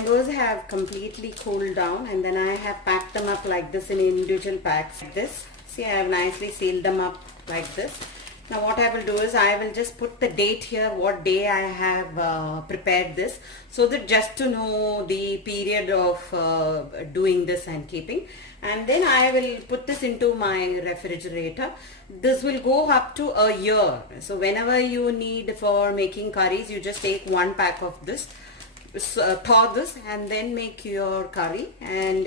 mangoes have completely cooled down, and then I have packed them up like this in individual packs like this. See, I have nicely sealed them up like this. Now what I will do is I will just put the date here, what day I have prepared this, so that just to know the period of doing this and keeping. And then I will put this into my refrigerator. This will go up to a year. So whenever you need for making curries, you just take one pack of this, thaw this, and then make your curry. And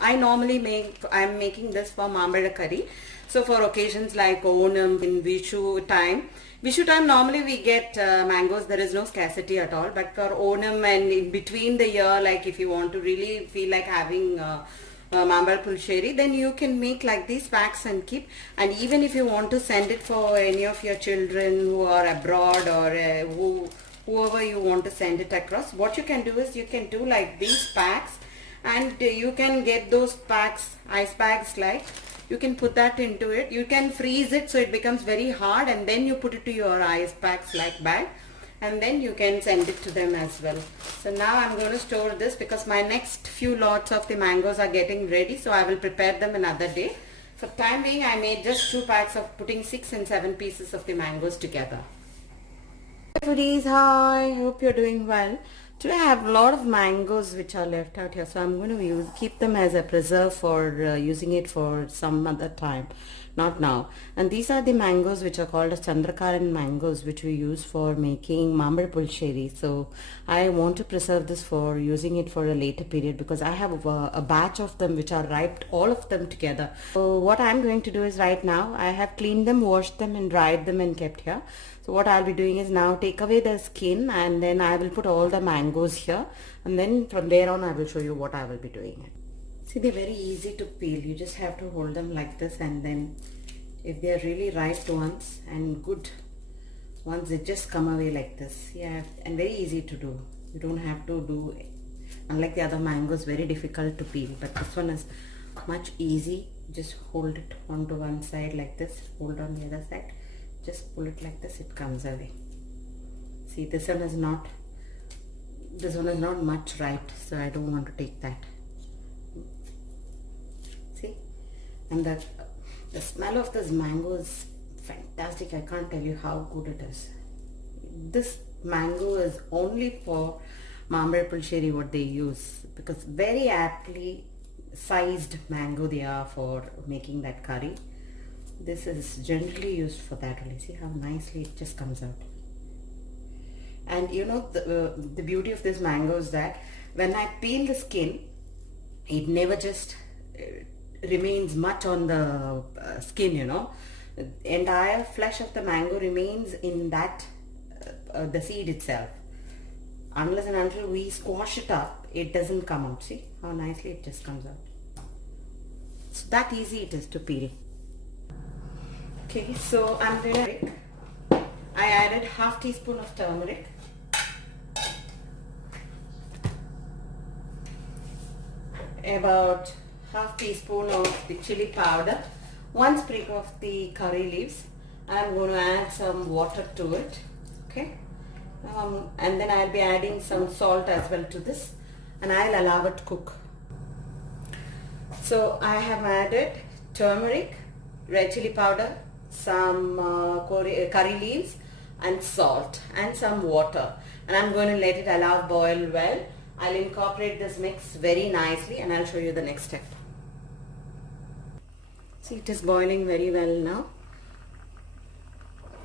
I normally I'm making this for Mambala curry. So for occasions like Onam, in Vishu time normally we get mangoes. There is no scarcity at all. But for Onam and in between the year, like if you want to really feel like having Mambar Pulsheri, then you can make like these packs and keep. And even if you want to send it for any of your children who are abroad, or whoever you want to send it across, what you can do is you can do like these packs, and you can get those packs, ice bags, like you can put that into it. You can freeze it so it becomes very hard, and then you put it to your ice packs like bag, and then you can send it to them as well. So now I'm going to store this because my next few lots of the mangoes are getting ready, so I will prepare them another day. For time being, I made just 2 packs of putting 6 and 7 pieces of the mangoes together. Hi foodies, hi, hope you're doing well. Today I have a lot of mangoes which are left out here, so I'm going to keep them as a preserve for using it for some other time, not now. And these are the mangoes which are called as Chandrakaran mangoes, which we use for making Mambar Pulsheri. So I want to preserve this for using it for a later period, because I have a batch of them which are ripe, all of them together. So what I'm going to do is, right now I have cleaned them, washed them and dried them and kept here. So what I'll be doing is now take away the skin, and then I will put all the mangoes here, and then from there on I will show you what I will be doing. See, they're very easy to peel. You just have to hold them like this, and then if they are really ripe ones and good ones, they just come away like this. Yeah, and very easy to do. You don't have to do, unlike the other mangoes, very difficult to peel, but this one is much easy. Just hold it onto one side like this, hold on the other side, just pull it like this, it comes away. See, this one is not much ripe, so I don't want to take that. See, and the smell of this mango is fantastic. I can't tell you how good it is. This mango is only for Mambar Pulsheri what they use, because very aptly sized mango they are for making that curry. This is generally used for that only. See how nicely it just comes out. And you know, the beauty of this mango is that when I peel the skin, it never just remains much on the skin, you know. The entire flesh of the mango remains in that the seed itself. Unless and until we squash it up, it doesn't come out. See how nicely it just comes out. So that easy it is to peel. Okay, so I'm going to, I added half teaspoon of turmeric, about half teaspoon of the chili powder, 1 sprig of the curry leaves. I'm going to add some water to it. Okay, and then I'll be adding some salt as well to this, and I'll allow it to cook. So I have added turmeric, red chili powder, some curry leaves and salt and some water, and I'm going to let it allow boil well. I'll incorporate this mix very nicely, and I'll show you the next step. See, it is boiling very well now.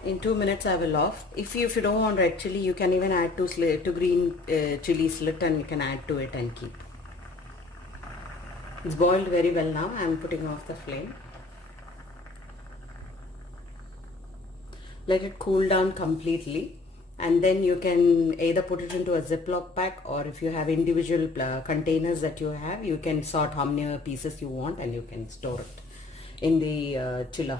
In 2 minutes I will off. If you don't want red chili, you can even add 2 green chili slit, and you can add to it and keep. It's boiled very well now. I'm putting off the flame. Let it cool down completely, and then you can either put it into a Ziploc pack, or if you have individual containers that you can sort how many pieces you want, and you can store it in the chiller.